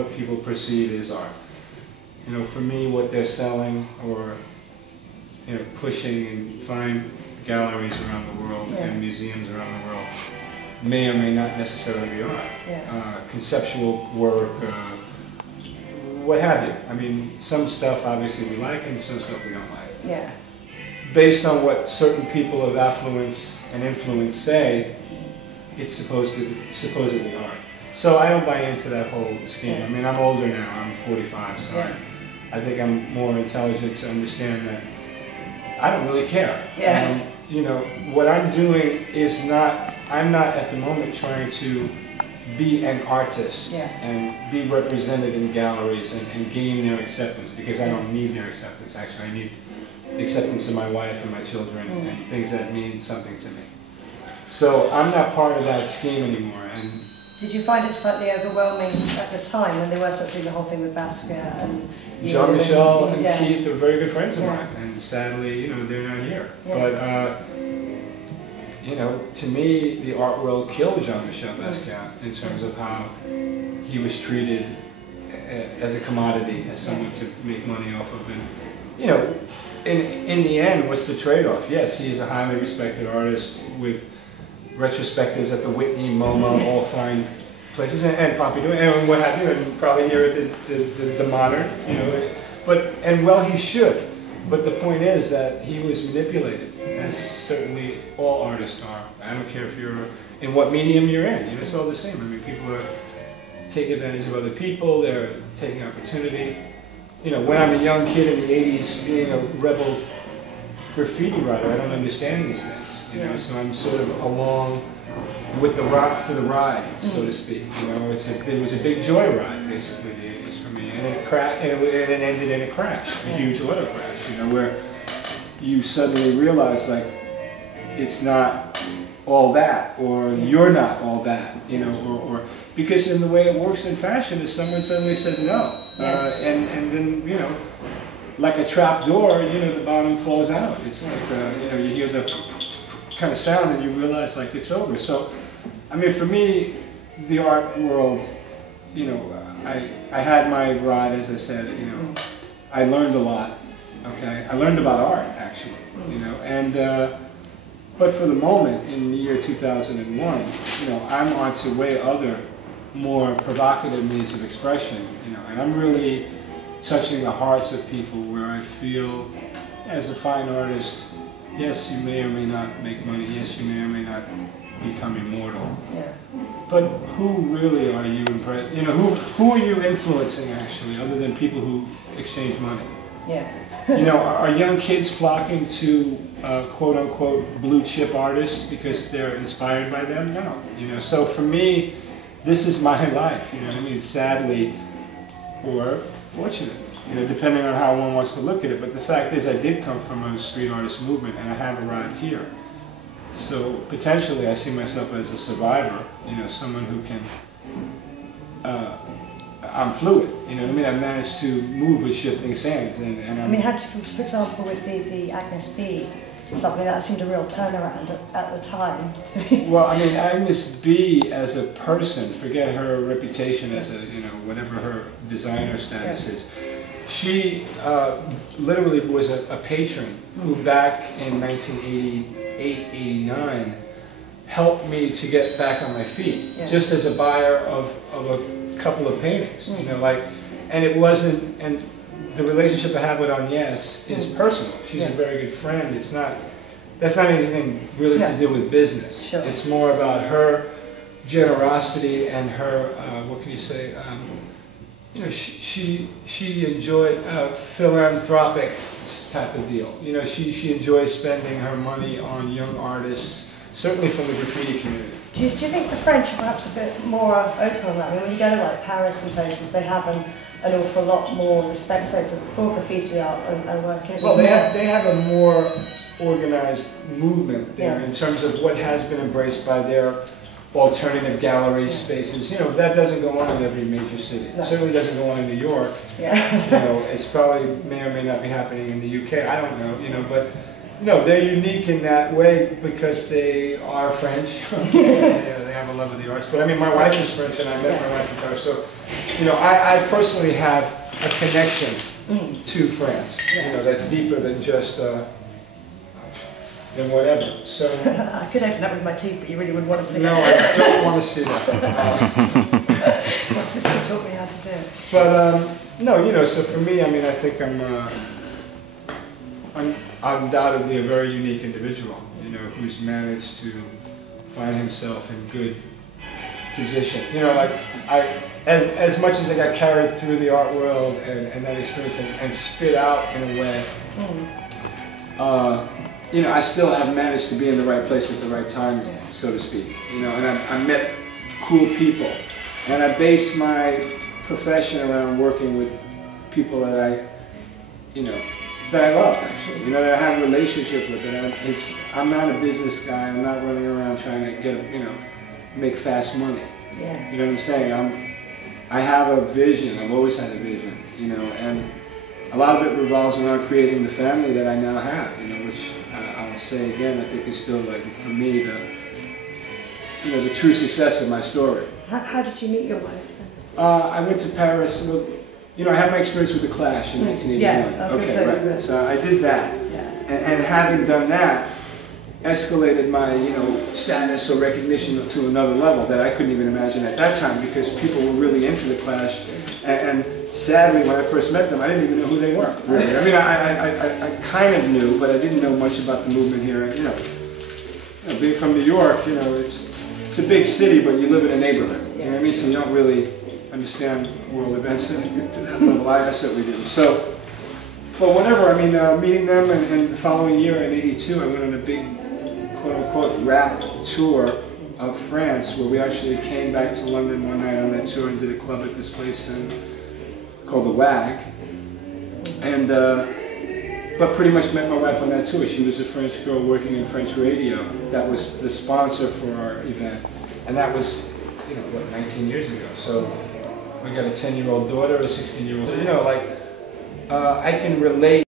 what people perceive as art. You know, for me, what they're selling or, you know, pushing in fine galleries around the world and museums around the world may or may not necessarily be art. Conceptual work, what have you. I mean, some stuff obviously we like and some stuff we don't like. Yeah. Based on what certain people of affluence and influence say, it's supposedly art. So I don't buy into that whole scheme. I mean, I'm older now, I'm 45, so I think I'm more intelligent to understand that I don't really care. You know, what I'm doing is not, I'm not at the moment trying to be an artist and be represented in galleries and gain their acceptance, because I don't need their acceptance. Actually, I need the acceptance of my wife and my children and things that mean something to me. So I'm not part of that scheme anymore. And did you find it slightly overwhelming at the time when they were sort of doing the whole thing with Basquiat and Jean-Michel and Keith are very good friends of mine, and sadly, you know, they're not here. But you know, to me, the art world killed Jean-Michel Basquiat in terms of how he was treated as a commodity, as someone to make money off of. And you know, in the end, what's the trade-off? Yes, he is a highly respected artist with retrospectives at the Whitney, MoMA, all fine places, and Pompidou, and what have you, and probably here at the Modern, you know. But and well, he should. But the point is that he was manipulated, as certainly all artists are. I don't care if you're in what medium you're in. You know, it's all the same. I mean, people are taking advantage of other people. They're taking opportunity. You know, when I'm a young kid in the '80s, being a rebel graffiti writer, I don't understand these things. You know, so I'm sort of along with the rock for the ride, so to speak. You know, it was a big joyride, basically, the '80s for me, and it ended in a crash, a huge auto crash. You know, where you suddenly realize like it's not all that, or you're not all that. You know, or because in the way it works in fashion is someone suddenly says no, and then you know, like a trap door, you know, the bottom falls out. It's like you know, you hear the kind of sound and you realize like it's over. So I mean, for me, the art world, you know, I had my ride, as I said. You know, I learned a lot. Okay, I learned about art actually. You know, and but for the moment in the year 2001, you know, I'm on to way other more provocative means of expression. You know, and I'm really touching the hearts of people where I feel, as a fine artist, yes, you may or may not make money. Yes, you may or may not become immortal. But who really are you impressed? You know, who are you influencing actually, other than people who exchange money? You know, are young kids flocking to quote unquote blue chip artists because they're inspired by them? No. You know, so for me, this is my life. You know what I mean? Sadly, or fortunate. You know, depending on how one wants to look at it. But the fact is, I did come from a street artist movement, and I have arrived here. So potentially, I see myself as a survivor. You know, someone who can. I'm fluid. You know what I mean? I've managed to move with shifting sands, and I mean, had you, for example, with the Agnes B, something that seemed a real turnaround at the time. Well, I mean, Agnes B as a person, forget her reputation as a, you know, whatever her designer status is. She literally was a patron who back in 1988, 89 helped me to get back on my feet, just as a buyer of a couple of paintings, you know, like, and it wasn't, and the relationship I have with Agnes is personal. She's a very good friend. It's not, that's not anything really to do with business. It's more about her generosity and her, what can you say, you know, she enjoyed philanthropic type of deal. You know, she enjoys spending her money on young artists, certainly from the graffiti community. Do you think the French are perhaps a bit more open on that? I mean, when you go to like Paris and places, they have an awful lot more respect, say, for graffiti art and work. Well, they have a more organized movement there in terms of what has been embraced by their alternative gallery spaces. You know, that doesn't go on in every major city. It certainly doesn't go on in New York. You know, it's probably may or may not be happening in the UK. I don't know. You know, but no, they're unique in that way because they are French. They have a love of the arts. But I mean, my wife is French, and I met my wife in Paris, so you know, I personally have a connection to France, you know, that's deeper than just, than whatever, so. I could open that with my teeth, but you really wouldn't want to see no, it. No, I don't want to see that. My sister taught me how to do it. But, no, you know, so for me, I mean, I think I'm undoubtedly a very unique individual, you know, who's managed to find himself in good position. You know, like, as much as I got carried through the art world and that experience and spit out in a way, you know, I still have managed to be in the right place at the right time, so to speak. You know, and I met cool people, and I base my profession around working with people that I, you know, that I love, actually. You know, that I have a relationship with. And I'm not a business guy. I'm not running around trying to get, you know, make fast money. Yeah. You know what I'm saying? I have a vision. I've always had a vision. You know, and a lot of it revolves around creating the family that I now have. You know, which I'll say again, I think is still, like, for me, you know, the true success of my story. How did you meet your wife then? I went to Paris. You know, I had my experience with The Clash in 1981. Yeah, I was going to say right. So I did that, and having done that, escalated my, you know, status or recognition to another level that I couldn't even imagine at that time, because people were really into The Clash, and sadly, when I first met them, I didn't even know who they were. Really. I mean, I kind of knew, but I didn't know much about the movement here. And, you know, being from New York, you know, it's a big city, but you live in a neighborhood. You know what I mean? So you don't really understand world events to that level I certainly didn't. So, but whatever, I mean, meeting them, and the following year in '82, I went on a big, quote-unquote, rap tour of France, where we actually came back to London one night on that tour and did a club at this place called the WAG. And, but pretty much met my wife on that tour. She was a French girl working in French radio. That was the sponsor for our event. And that was, you know, what, 19 years ago. So I got a 10-year-old daughter, a 16-year-old. So, you know, like, I can relate